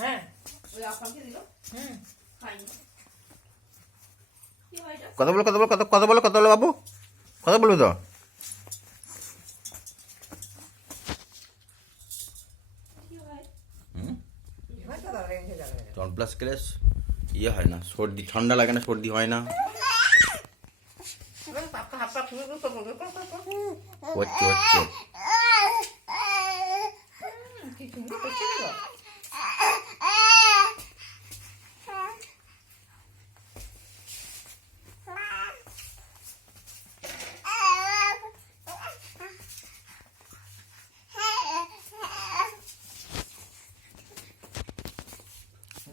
হ্যাঁ কথা বলো কথা বলো কথা বলো কথা বলো বাবু, কথা বলবো তো। প্লাস ক্লাস ইয়ে হয় না, সর্দি ঠান্ডা লাগে না, সর্দি হয় না। হচ্ছে হচ্ছে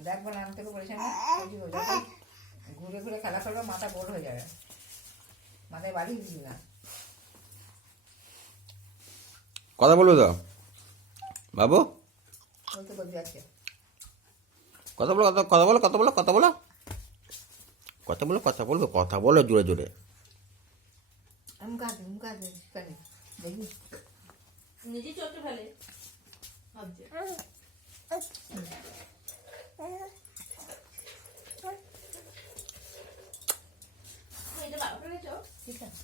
দেখবো না, আমি থেকে বলেছি ঘুরে ঘুরে খেলা করবে, মাথা গোল হয়ে যাবে, মাথায় বাড়ি দিবি না। কথা বলবো তো বাবু, বলতে বলতে যাচ্ছে। কথা বলো কথা বলো কথা বলো কথা বলো কথা বলো কথা বলবো, কথা বলো জোরে জোরে। দেখি নিজে চোখে ফেলে ভাবছে। এটা ভালো করেছো, ঠিক আছে।